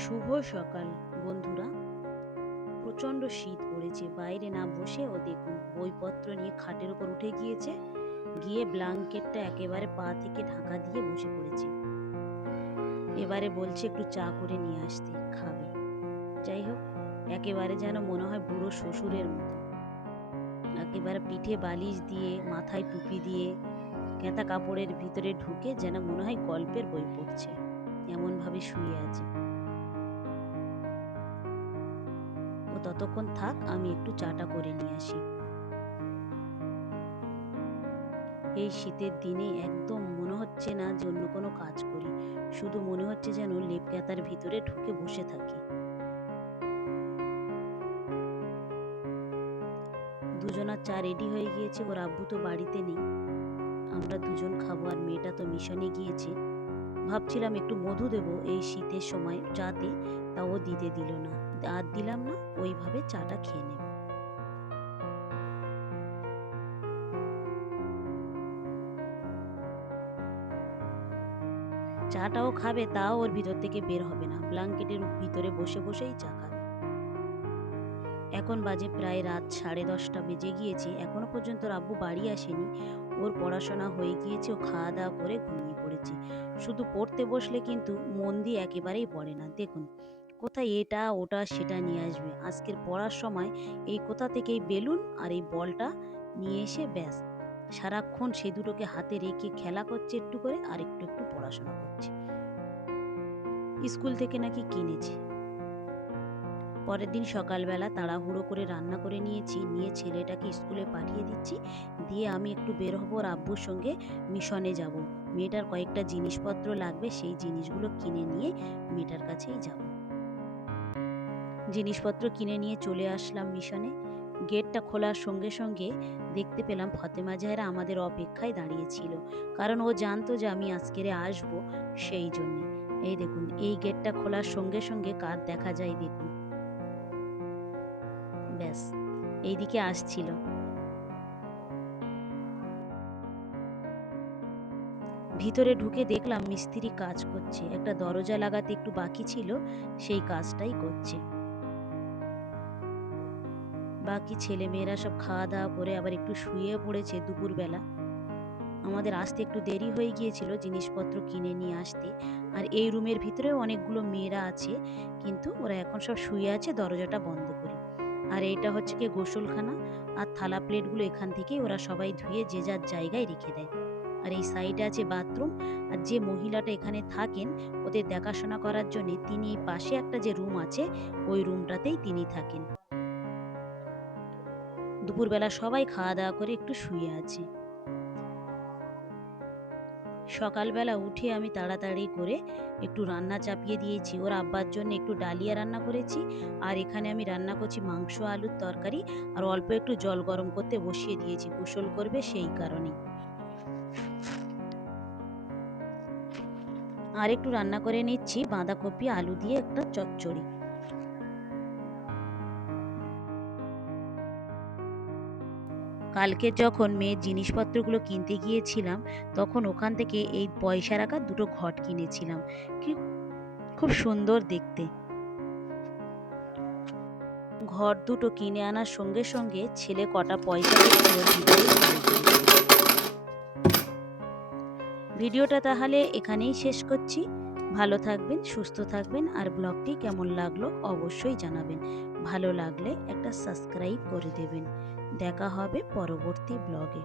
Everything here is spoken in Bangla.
শুভ সকাল বন্ধুরা। প্রচণ্ড শীত পড়েছে, বাইরে না বসে ও দেখুন বইপত্র নিয়ে খাটের উপর উঠে গিয়েছে, গিয়ে ব্ল্যাঙ্কেটটা একেবারে পা থেকে ঢাকা দিয়ে বসে পড়েছে। এবারে বলছে একটু চা করে নিয়ে আসতে, খাবে। যাই হোক, একেবারে যেন মনে হয় বুড়ো শ্বশুরের মতো। একেবারে পিঠে বালিশ দিয়ে, মাথায় টুপি দিয়ে, কেঁথা কাপড়ের ভিতরে ঢুকে যেন মনে হয় গল্পের বই পড়ছে, এমনভাবে শুয়ে আছে। ও ততক্ষণ থাক, আমি একটু চাটা করে নিয়ে আসি। এই শীতের দিনে একদম মনে হচ্ছে না যে অন্য কোনো কাজ করি, শুধু মনে হচ্ছে যেন লেপ কাতার ভিতরে ঢুকে বসে থাকি। দুজনার চা রেডি হয়ে গিয়েছে, ওর আব্বু তো বাড়িতে নেই, আমরা দুজন খাবো, আর মেয়েটা তো মিশনে গিয়েছে। ভাবছিলাম একটু মধু দেবো এই শীতের সময় চাতে, তা ও দিতে দিল না, আর দিলাম না, ওইভাবে চাটা খেয়ে নেব। চাটাও খাবে, তাও ওর ভিতর থেকে বের হবে না, ব্ল্যাঙ্কেটের ভিতরে বসে বসেই চা খাবে। এখন বাজে প্রায় রাত 10:30 বেজে গিয়েছে, এখনো পর্যন্ত ওর আব্বু বাড়ি আসেনি। ওর পড়াশোনা হয়ে গিয়েছে, ও খাওয়া দাওয়া করে ঘুমিয়ে পড়েছে। শুধু পড়তে বসলে কিন্তু মন দিয়ে একেবারেই পড়ে না। দেখুন কোথায় এটা ওটা সেটা নিয়ে আসবে, আজকের পড়ার সময় এই কোথা থেকে এই বেলুন আর এই বলটা নিয়ে এসে ব্যাস সারাক্ষণ সে দুটোকে হাতে রেখে খেলা করছে একটু করে, আর একটু একটু পড়াশোনা করছে। স্কুল থেকে নাকি কিনেছে। পরের দিন সকালবেলা তাড়াহুড়ো করে রান্না করে নিয়েছি, নিয়ে ছেলেটাকে স্কুলে পাঠিয়ে দিচ্ছি, দিয়ে আমি একটু বের হবো, ওর আব্বুর সঙ্গে মিশনে যাব। মেয়েটার কয়েকটা জিনিসপত্র লাগবে, সেই জিনিসগুলো কিনে নিয়ে মেয়েটার কাছেই যাব। জিনিসপত্র কিনে নিয়ে চলে আসলাম মিশনে। গেটটা খোলার সঙ্গে সঙ্গে দেখতে পেলাম ফতেমা জাহেরা আমাদের অপেক্ষায় দাঁড়িয়েছিল, কারণ ও জানতো যে আমি আজকেরে আসবো, সেই জন্যে। এই দেখুন, এই গেটটা খোলার সঙ্গে সঙ্গে কার দেখা যায় দেখুন, ব্যাস এইদিকে আসছিল। ভিতরে ঢুকে দেখলাম মিস্ত্রি কাজ করছে, একটা দরজা লাগাতে একটু বাকি ছিল, সেই কাজটাই করছে। বাকি ছেলে মেয়েরা সব খাওয়া দাওয়া করে আবার একটু শুয়ে পড়েছে দুপুরবেলা। আমাদের আসতে একটু দেরি হয়ে গিয়েছিল জিনিসপত্র কিনে নিয়ে আসতে। আর এই রুমের ভিতরেও অনেকগুলো মেয়েরা আছে, কিন্তু ওরা এখন সব শুয়ে আছে দরজাটা বন্ধ করে। আর এইটা হচ্ছে কি গোসলখানা, আর থালা প্লেটগুলো এখান থেকেই ওরা সবাই ধুয়ে যে যার জায়গায় রেখে দেয়। আর এই সাইডে আছে বাথরুম। আর যে মহিলাটা এখানে থাকেন ওদের দেখাশোনা করার জন্য, তিনি এই পাশে একটা যে রুম আছে ওই রুমটাতেই তিনি থাকেন। দুপুরবেলা সবাই খাওয়া দাওয়া করে একটু শুয়ে আছে। সকালবেলা উঠে আমি তাড়াতাড়ি করে একটু রান্না চাপিয়ে দিয়েছি, ওর আব্বার জন্য একটু ডালিয়া রান্না করেছি, আর এখানে আমি রান্না করছি মাংস আলুর তরকারি, আর অল্প একটু জল গরম করতে বসিয়ে দিয়েছি, গোসল করবে সেই কারণেই। আর একটু রান্না করে নিচ্ছি বাঁধাকপি আলু দিয়ে একটা চচ্চড়ি। কালকে যখন মেয়ের জিনিসপত্রগুলো কিনতে গিয়েছিলাম, তখন ওখান থেকে এই পয়সা রাখা দুটো ঘট কিনেছিলাম, কি খুব সুন্দর দেখতে। ঘর দুটো কিনে আনার সঙ্গে সঙ্গে ছেলে কটা পয়সা পেয়েছে ওর ভিডিও করে দিয়েছে। ভিডিওটা তাহলে এখানেই শেষ করছি। ভালো থাকবেন, সুস্থ থাকবেন, আর ব্লগটি কেমন লাগলো অবশ্যই জানাবেন। ভালো লাগলে একটা সাবস্ক্রাইব করে দেবেন। দেখা হবে পরবর্তী ব্লগে।